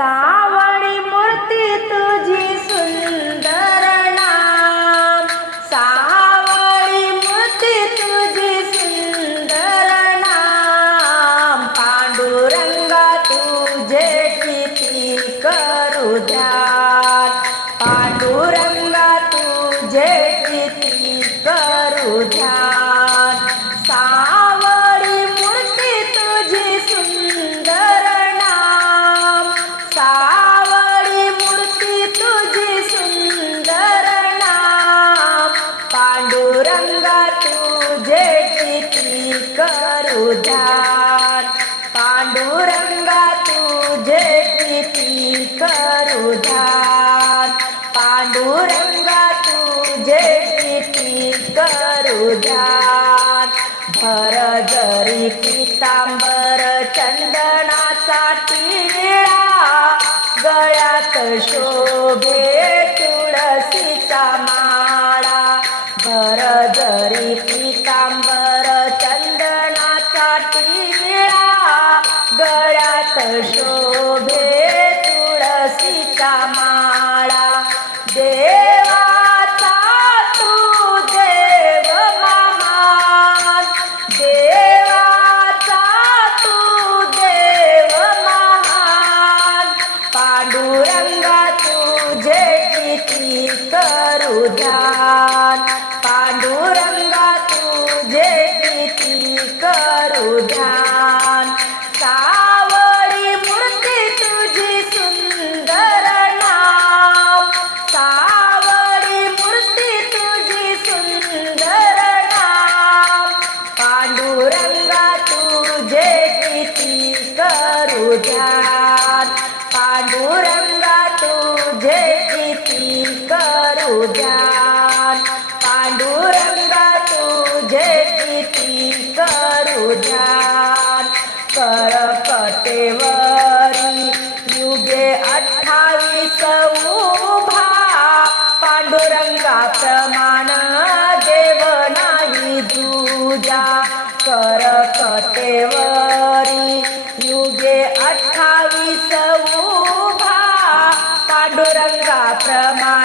सावळी जरी पितांबर चंदनाचा टिळा गळ्यात शोभे तुळशीचा माळा. भर जरी पितांबर चंदनाचा टिळा गळ्यात पांडुरंगा तुझे किती करू ध्यान. सावळी मूर्ती तुझी सुंदर नाम. सावळी मूर्ती तुझी सुंदर नाम. पांडुरंगा तुझे किती करू ध्यान. पांडुरंगा तुझे किती करू ध्यान. पांडुरंग ध्यान कर युगे अठ्ठावीस उभा. पांडुरंगा प्रमाण देव नाही दुजा. करकटेवरी. युगे अठ्ठावीस उभा. पांडुरंगा प्रमाण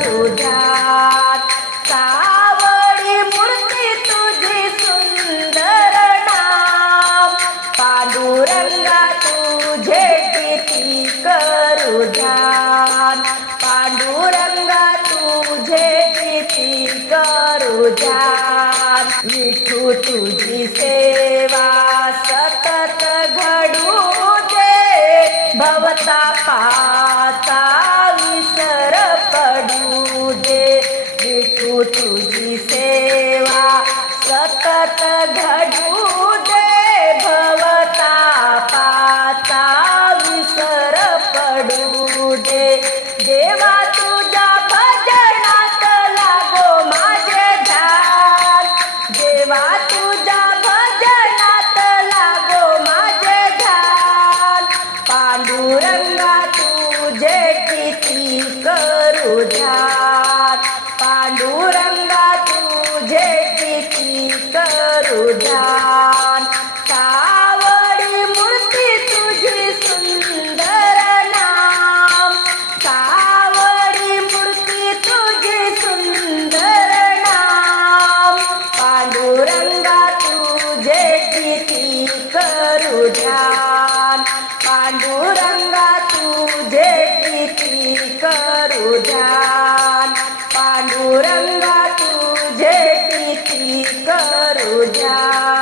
करू ध्यान सावळी मूर्ती तुझी सुंदर नाम. पांडुरंगा तुझे किती करू ध्यान पांडुरंगा तुझे किती करू ध्यान विठू तुझी सेवा सतत घडू दे. भवता पा घडू दे भवता पाता विसर पडू दे. देवा तुझ्या भजनात लागो माझे ध्यान. देवा तुझ्या भजनात लागो माझे ध्यान. पांडुरंगा तुझे किती करू ध्यान. करू ध्यान Yeah.